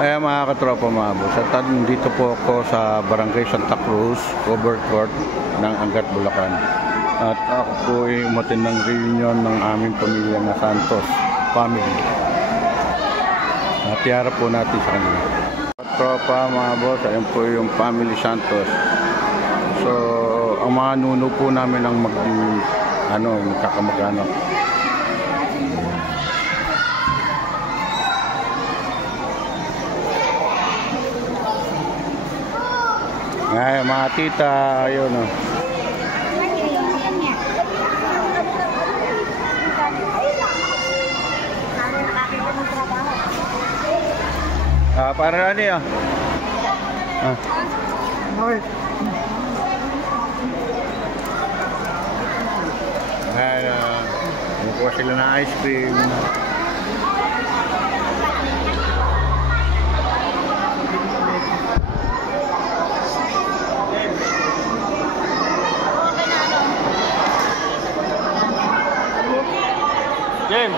Ay mga katropa mga boss, at dito po ako sa Barangay Santa Cruz, Covered Court ng Angat, Bulacan. At ako po ay umatin ng reunion ng aming pamilya na Santos family. At tiyara po natin sa kanila. Katropa mga boss, ayun po yung family Santos. So, ang mga nuno po namin ang magkakamag-anak. Ay, mga tita, ayun o. Para ano yan? Ay, nakuha sila na ice cream. Game.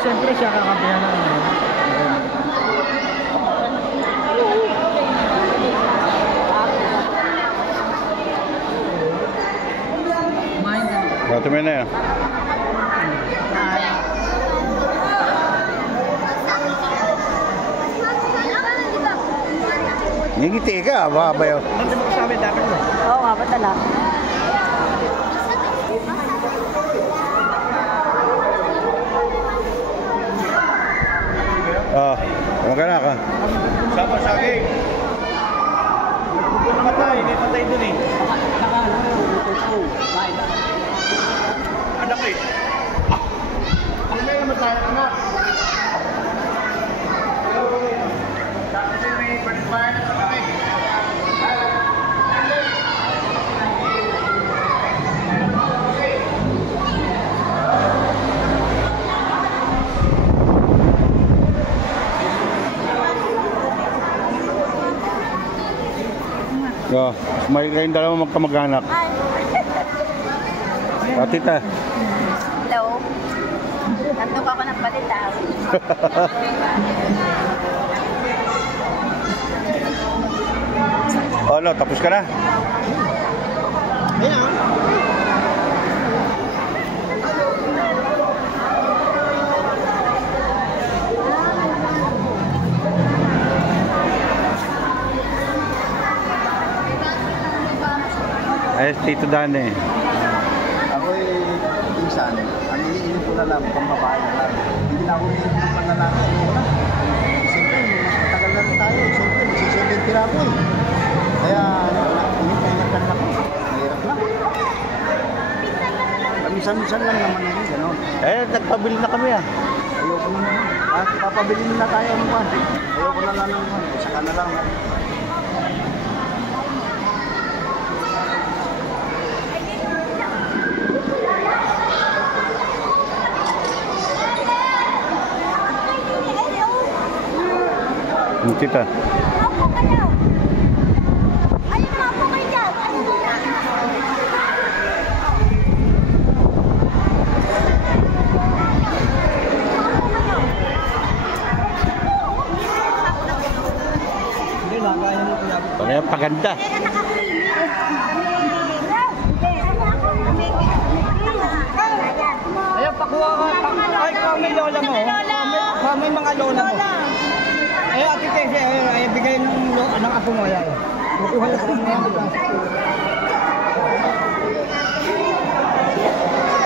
Siyempre siya kakampihan na naman. Batu mana ya? Ngiti ka ba yun? Nanti mo kasama dapat mo? Oo nga, patala. Magana ka? Sama saging. Patay, may patay dun eh. Anak eh. Ano na naman tayo, anak? Kasi may panibayan na sa kami. May kayong dalawa magkamag-anak. Tita. Hello. Nandun ako ng balita. Ano, tapos ka na? Ayan. Ay, Tito Dane. Ako'y minsan, ang iniinom ko na lang, pang babae na lang. Hindi na ako iniinom ng panlalaki. Siyempre, mas matagal na rin tayo. Siyempre, magsisibente na ako eh. Kaya, hinintay-hintan ako. Mahirap lang. Minsan-minsan lang naman ako, gano'n. Nagpabili na kami ah. Ayoko na naman. Papabili na tayo ano ba? Ayoko na lang naman. Saka na lang. Tita. Opo kayo. Ayun na po kayo dyan. Hindi na, kaya mo pinapit. Parang paganda. Ayun, pakuha ka. Ay, kami lola mo. Kami mga lola mo. Ay, ate Tese, ay bigay ng apo mo. Ay, kukuha na po mo.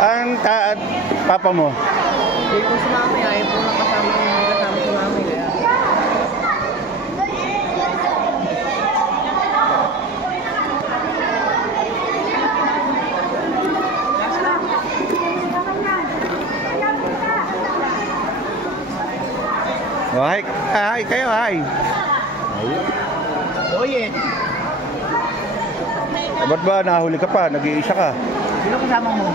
Ang papa mo? Dito si mami, ay po nakasama si mami. Oh, hi kayo, hi. Oye. Ba't ba nahuli ka pa? Nag-iisa ka? Sino kasama mo?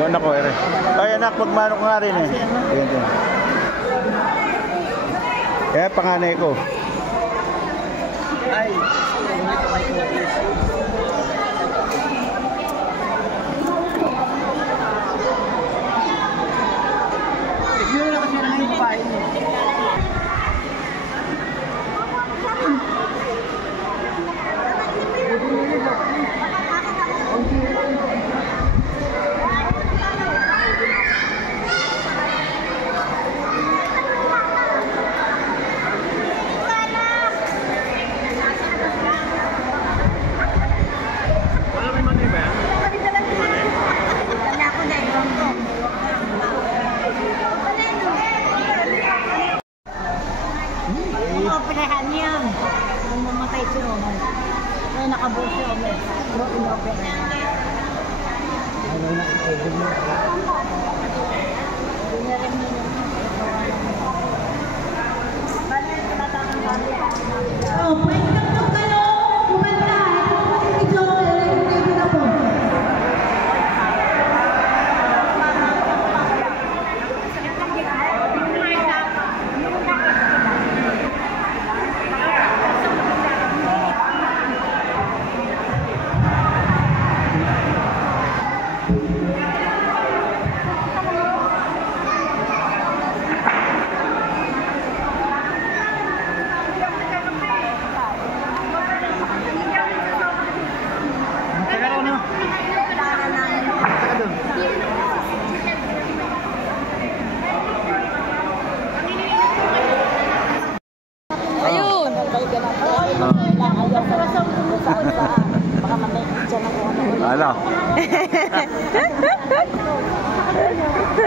Yung anak ko, ere. Ay, anak, magmano ko nga rin eh. Ayan, ayan. Kaya panganay ko. Ay. Siguro na kasi na yung pain. Ay, nakabuo siya. Inopen. Ano na, i-open mo. Oh, pwede na po kayo kumanta. Ito, hindi na po. Ayun! Ano?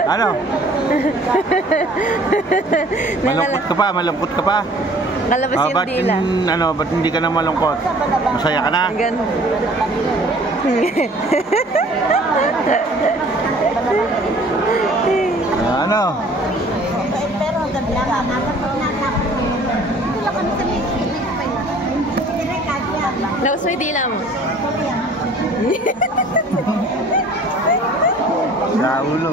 Ano? Malungkot ka pa, malungkot ka pa. Kalabas yung ba't dila. ba't hindi ka na malungkot? Masaya ka na? Ganun. Ano? Pero ang ganda nga, nakapag natapos mo. Hindi lang kami sa mga Laos mo yung dila mo. Sa ulo.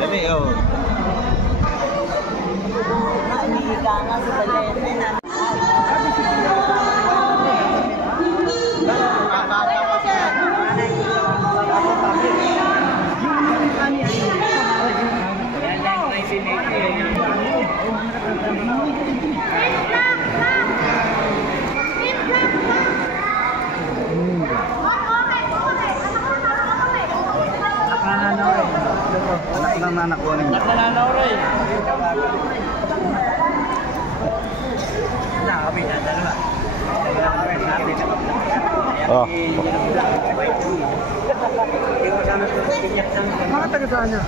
Dali, oh. Naiiga nga sa balete na. Anak ng nanak ko rin. Oh. Mga taga saan niya?